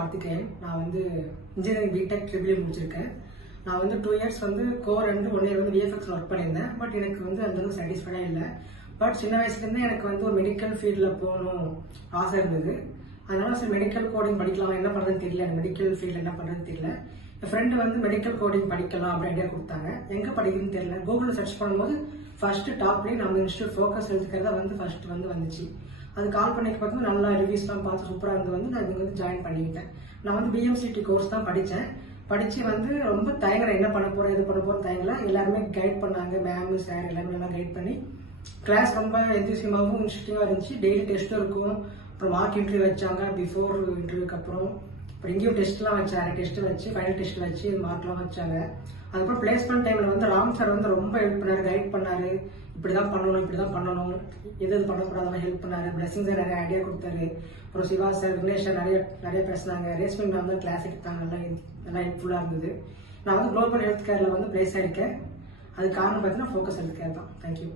கார்த்திகேயன். நான் வந்து engineering BTech triple முடிச்சிருக்கேன். நான் வந்து 2 இயர்ஸ் வந்து கோர் அண்ட் 1 இயர் வந்து விஎஃப்எக்ஸ் ஒர்க் பண்ணியிருந்தேன். பட் எனக்கு வந்து அந்த அளவுக்கு சாட்டிஸ்ஃபைடாக இல்லை. பட் சின்ன வயசுலேருந்தே எனக்கு வந்து ஒரு மெடிக்கல் ஃபீல்டில் போகணும் ஆசை இருந்தது. அதனால சரி மெடிக்கல் கோடிங் படிக்கலாம், என்ன பண்ணுறதுன்னு தெரியல, மெடிக்கல் ஃபீல்டு என்ன பண்ணுறதுன்னு தெரியல. என் ஃப்ரெண்டு வந்து மெடிக்கல் கோடிங் படிக்கலாம் அப்படி ஐடியா கொடுத்தாங்க. எங்கே படிக்கிறதுன்னு தெரியல. கூகுளில் சர்ச் பண்ணும்போது ஃபர்ஸ்ட் டாப்லேயே நம்ம இன்ஸ்டியூட் ஃபோக்கஸ் ஹெல்த் கேர் தான் வந்து ஃபர்ஸ்ட் வந்து வந்துச்சு. அது கால் பண்ணி பார்த்து நல்லா ரிவ்யூஸ்லாம் பார்த்து சூப்பராக இருந்து வந்து நான் இங்கே வந்து ஜாயின் பண்ணிக்கிட்டேன். நான் வந்து பிஎம்சிடி கோர்ஸ் தான் படித்தேன். படித்து வந்து ரொம்ப தயங்கலை, என்ன பண்ண போகிறேன் எது பண்ண போகிறேன் தயங்கலை. எல்லாருமே கைட் பண்ணாங்க, மேமு சார் எல்லாருமே நல்லா கைட் பண்ணி கிளாஸ் ரொம்ப எந்தூசியமாகவும் இன்ஸ்டியூட்டிவாக இருந்துச்சு. டெய்லி டெஸ்ட்டும் இருக்கும். அப்புறம் மார்க் இன்டர்வியூ வச்சாங்க. பிஃபோர் இன்டர்வியூக்கு அப்புறம் இங்கேயும் டெஸ்ட்லாம் வச்சாங்க. டெஸ்ட் வச்சு ஃபைனல் டெஸ்ட் வச்சு மார்க்லாம் வச்சாங்க. அதுக்கப்புறம் பிளேஸ்மெண்ட் டைமில் வந்து ராம் சார் வந்து ரொம்ப ஹெல்ப் பண்ணார், கைட் பண்ணார். இப்படி தான் பண்ணணும், இப்படி தான் பண்ணணும், எது எது பண்ணக்கூடாதெல்லாம் ஹெல்ப் பண்ணார். பிளஸிங் சார் நிறைய ஐடியா கொடுத்தாரு. அப்புறம் சிவா சார், விக்னேஷ் சார் நிறைய பேசினாங்க. ரேஸ்மி மேம் தான் கிளாஸ் எடுத்தாங்க. நல்லா ஹெல்ப்ஃபுல்லாக இருந்தது. நான் வந்து குளோபல் ஹெல்த் கேரில் வந்து பிளேஸ் ஆகிருக்கேன். அது காரணம் பார்த்தீங்கன்னா ஃபோக்கஸ் ஹெல்த் கேர் தான். தேங்க்யூ.